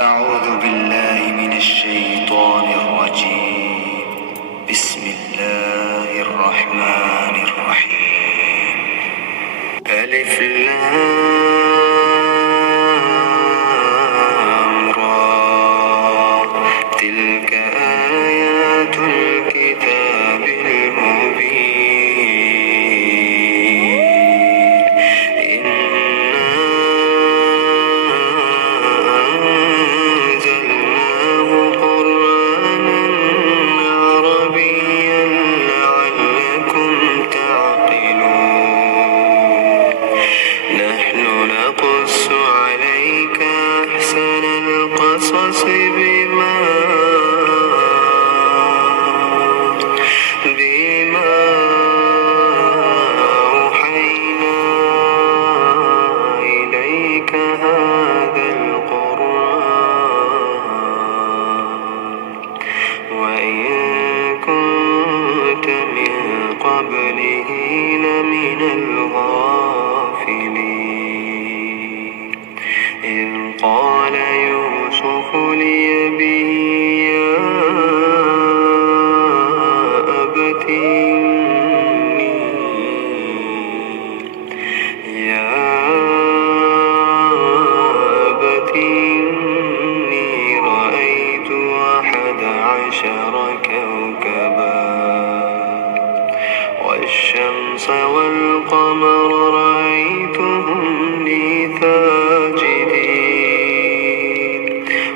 أعوذ بالله من الشيطان الرجيم. بسم الله الرحمن الرحيم. ألف لام را، تلك آيات الكتاب المبين. إنا أنزلناه قرآنا عربيا لعلكم تعقلون. نحن نقص عليك أحسن القصص بما أوحينا إليك هذا القرآن، وإن كنت من قبله لمن الغافلين. إذ قال يوسف لأبيه يا أبت إني رأيت 11 كوكبا والشمس والقمر رأيتهم لي ساجدين.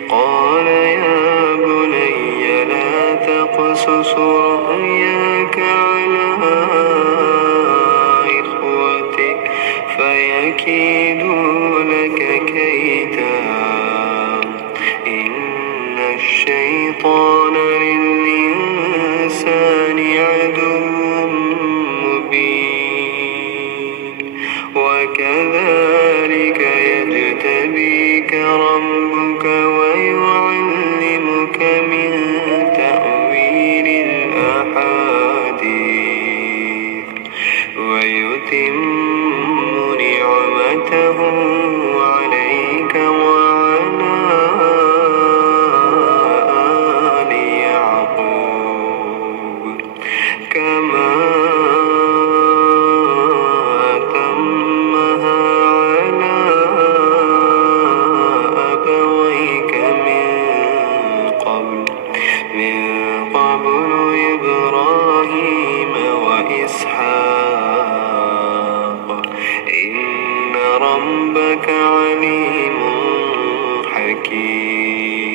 قال يا بني لا تقصص رؤياك على إخوتك فيكيدوا لك كيدا، إن الشيطان للإنسان عدو مبين. وكذلك يجتبيك ربك ويعلمك من تأويل الأحاديث ويتم نعمته عليك وعلى آل يعقوب كما أتمها على أبويك من قبل إبراهيم وإسحاق، إن ربك عليم حكيم.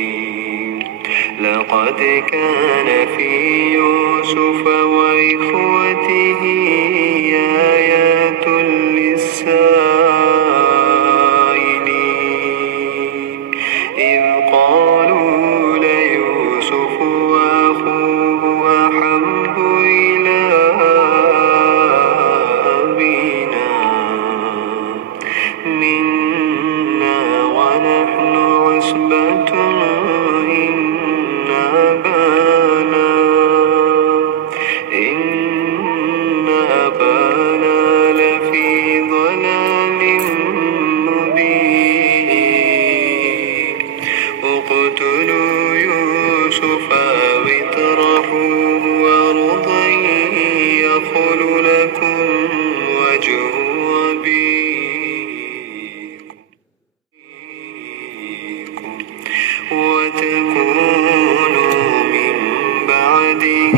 لقد كان في يوسف وإخوته آيات للسائلين، إذ قالوا ليوسف وأخوه أحب إلى أبينا منا ونحن عصبة إن أبانا لفي ضلال مبين. اقتلوا يوسف أو اطرحوه أرضا يخل لكم وجه أبيكم وتكونوا من بعده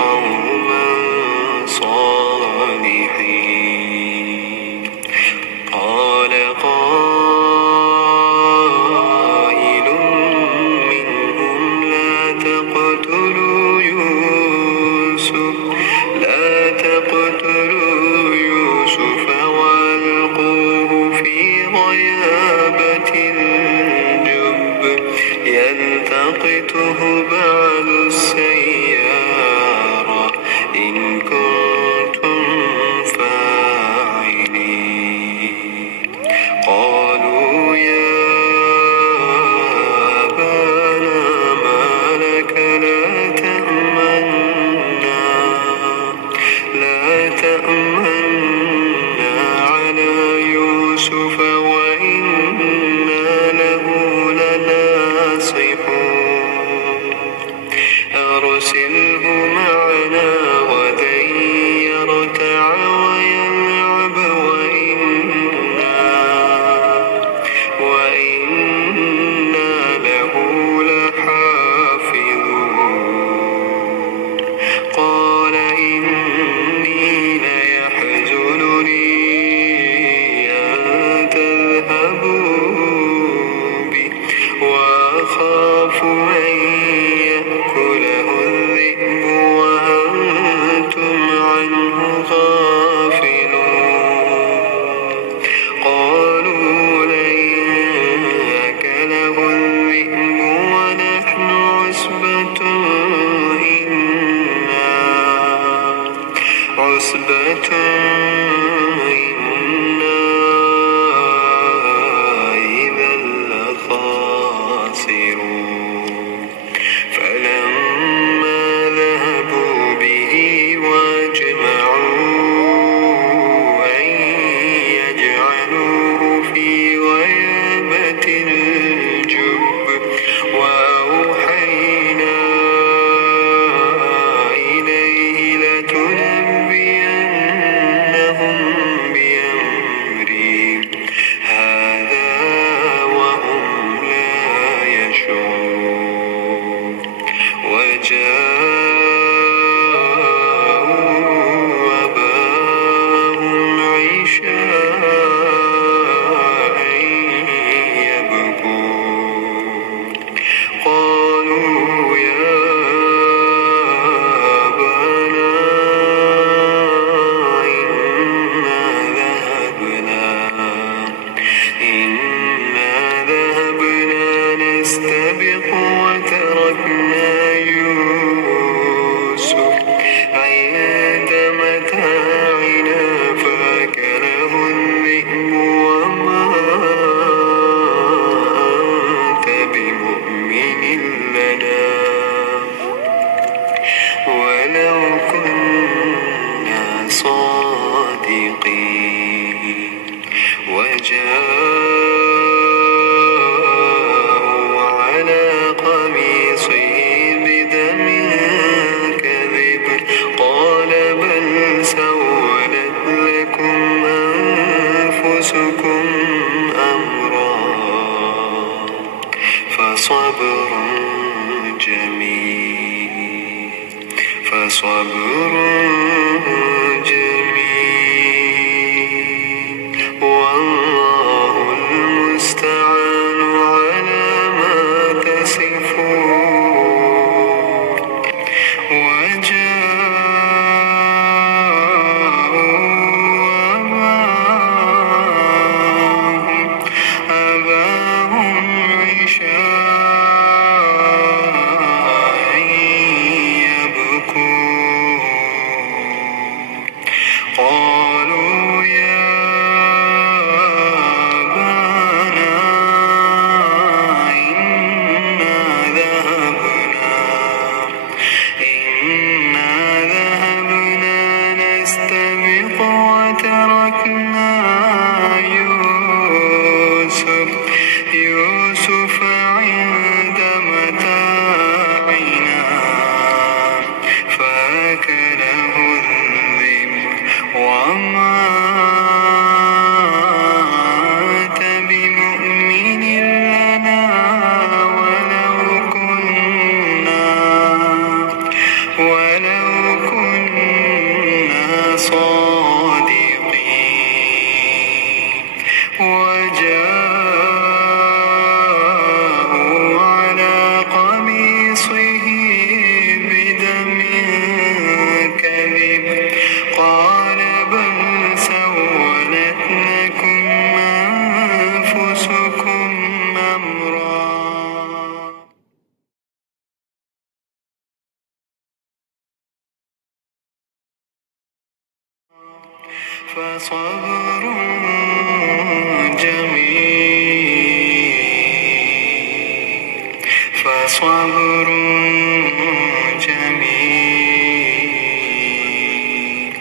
قوما صالحين. قال قائل منهم لا تقتلوا يوسف وألقوه في غيابة الجب يلتقطه بعض السيارة إن كنتم فاعلين. وجاءوا على قميصه بدم كذب قال بل سولت لكم أنفسكم أمرا فصبر جميل والله المستعان على ما تصفون وجاءوا أباهم عشاء يبكون قالوا يا أبانا إنا ذهبنا نستبق وتركنا يوسف عند متاعنا فأكله الذئب وما أنت بمؤمن لنا ولو كنا صادقين وجاءوا على قميصه بدم كذب قال بل سولت لكم أنفسكم أمرا فصبر جميل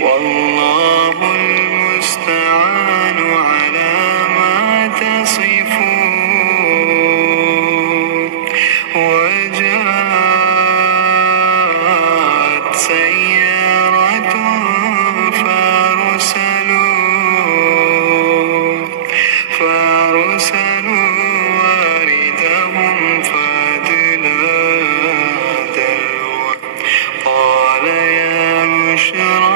والله المستعان على ما تصفون وجاءت سيارة فأرسلوا واردهم فأدلى دلوه قال يا بشرى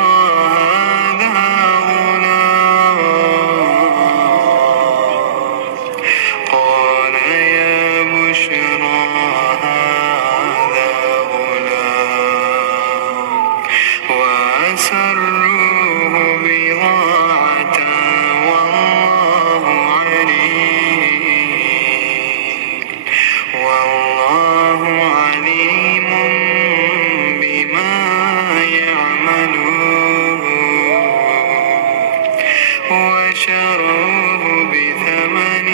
هذا غلام وأسروه بضاعة والله عليم بما يعملون وشروه بثمن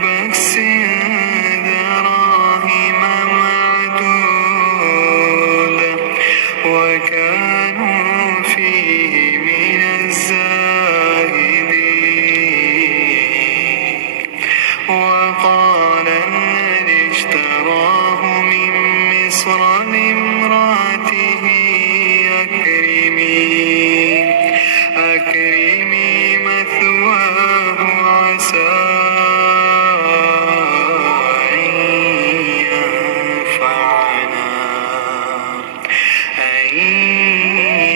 بخس دراهم معدودة وكانوا فيه من الزاهدين وقال الذي اشتراه من مصر لامرأته أكرمي مثواه عسى أن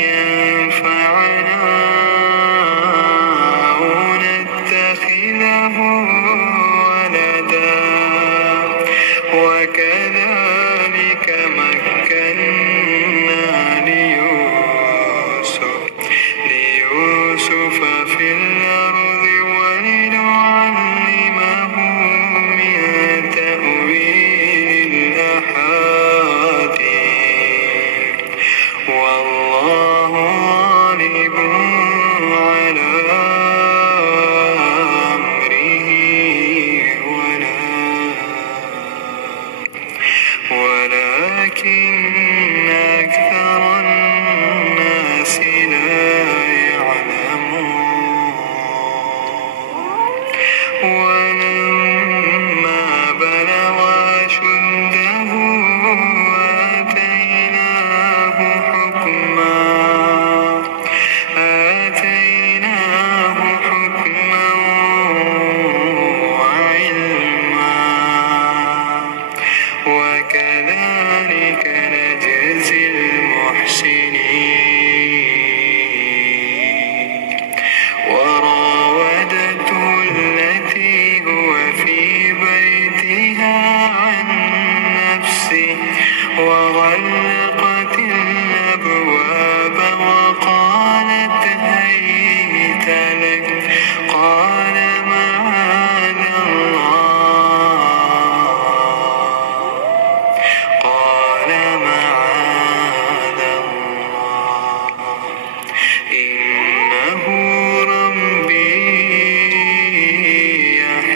ينفعنا أو نتخذه ولدا وكذلك مكنا ليوسف في الأرض ولنعلمه من تأويل الأحاديث والله غالب على أمره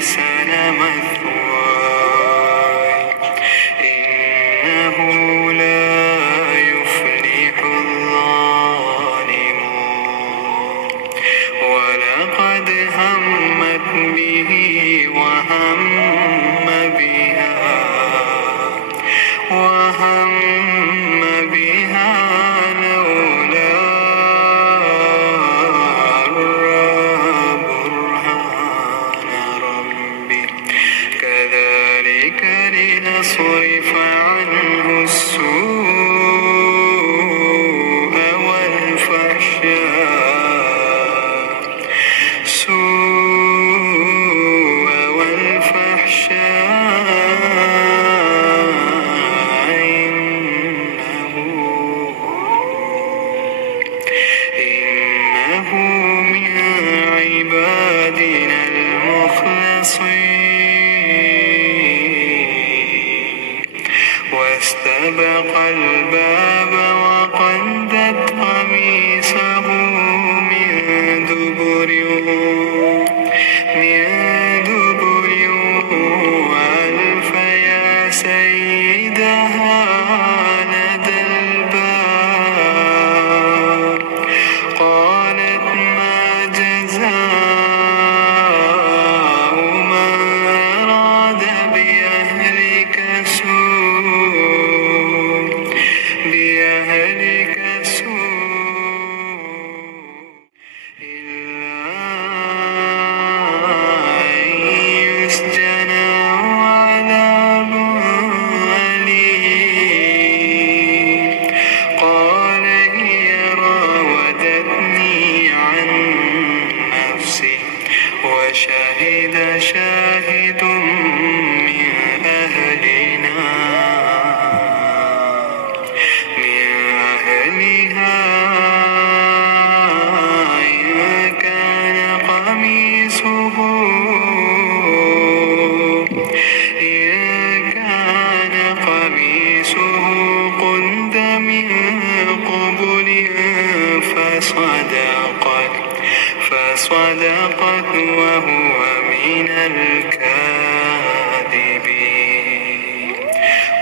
بئس لمثواي إنه لا يفلح الظالمون ولقد همت به وهم بها لولا برهان ربه كذلك لنصرف عنه السوء والفحشاء إنه من عبادنا المخلصين واستبق الباب وقدت قميصه من دبر وألف يا سيدها لدى الباب قالت ما جزاء من أراد بأهلك سوء إلا أن يسجن أو عذاب أليم قال هي راودتني عن نفسي وشهد شاهد من أهلها إن كان قميصه قد من قبل فصدقت وهو من الكاذبين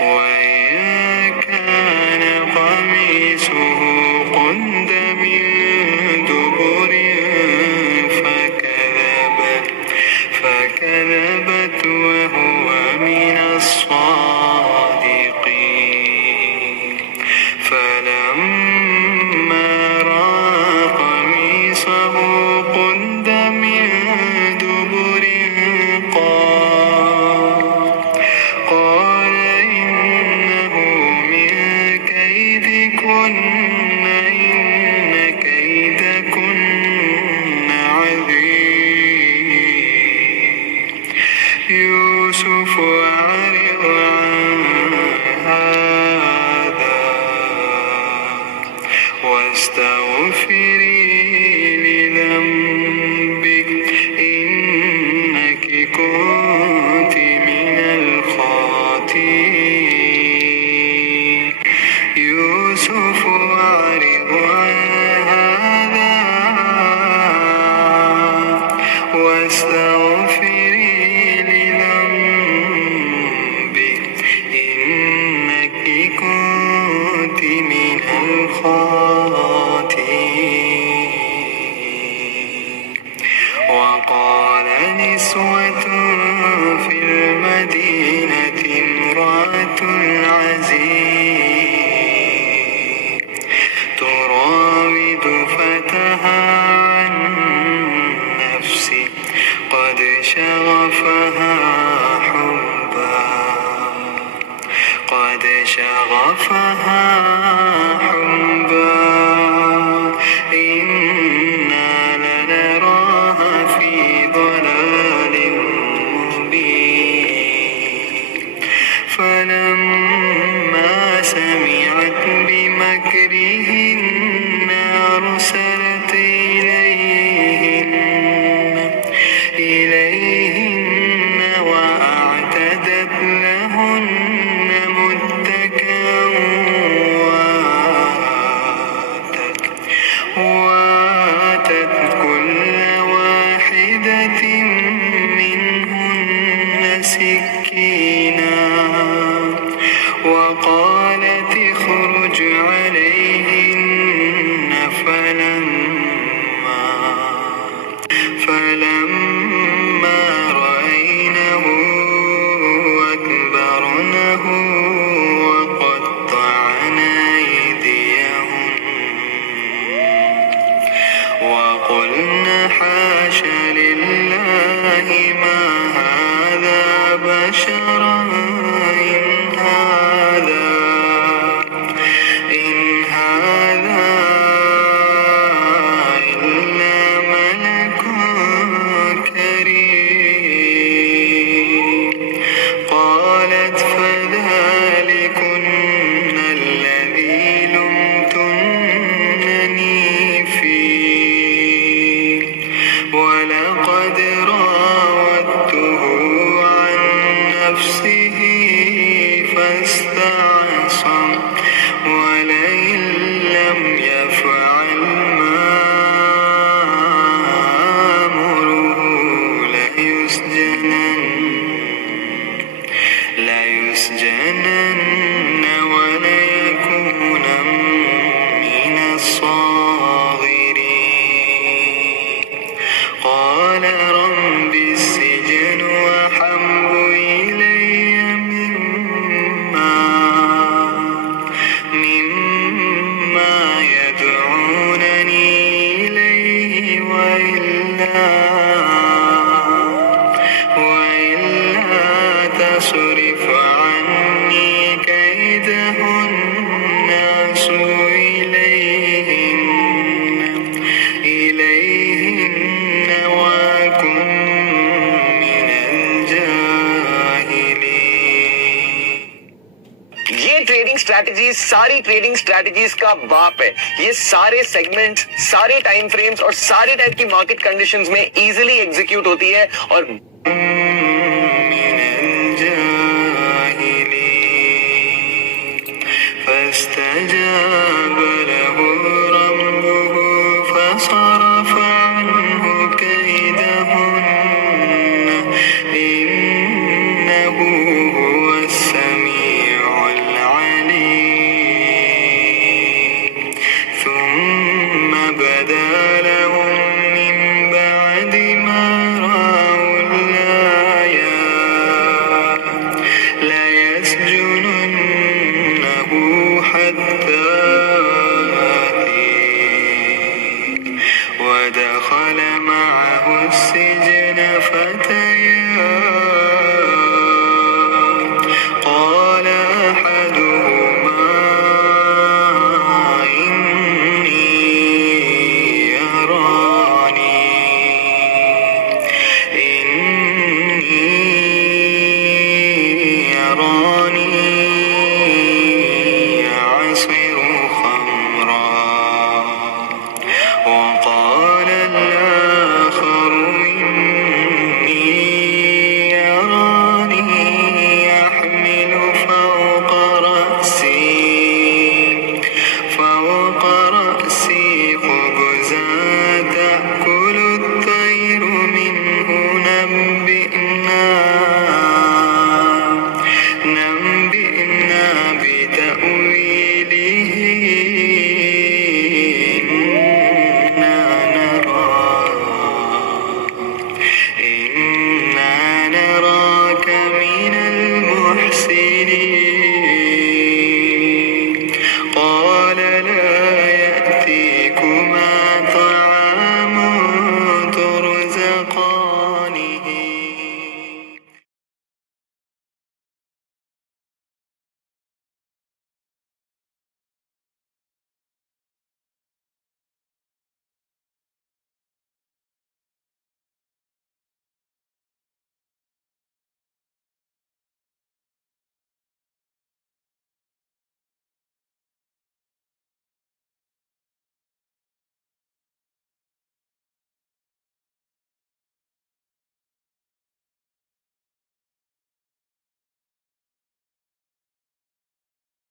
وإن كان قميصه قد من دبر فكذبت وهو من الصادقين فلما رأى قميصه قد من دبر قال إنه من كيدكن إن كيدكن عظيم يوسف أعرض عن هذا واستغفري لذنبك إنك كنت من الخاطئين يوسف أعرض عن هذا واستغفري لذنبك إنك كنت من الخاطئين وقال نسوة في المدينة امرأة العزيز تراود فتاها عن نفسه قد شغفها حبا إنا لنراها في ضلال مبين فلما سمعت بمكرهن أرسلت إليهن وأعتدت لهن متكئا وآتت كل واحدة منهن سكينا وقالت اخرج عليهن فلما رأينه أكبرنه وقطعن أيديهن وقلن حاش لله ما هذا بشرا إن هذا إلا ملك كريم قالت فذلكن الذي لمتنني فيه ولقد راودته عن نفسه فاستعصم ولئن لم يفعل ما آمره ليسجنن وليكونا من الصاغرين قال رب السجن أحب إلي مما يدعونني إليه وإلا تصرف عني كيدهن أصب إليهن وأكن من الجاهلين. ये trading strategies सारी trading strategies का बाप है। ये सारे सेगमेंट्स, सारे टाइम फ्रेम्स और सारे टाइप की मार्केट कंडीशंस में इजीली एग्जीक्यूट होती है और من الجاهلين فاستجاب له ربه فصرف عنه كيدهن إنه هو السميع العليم ثم بدا لهم من بعد ما رأوا الآيات ليسجننه حتى حين ودخل معه السجن فتيان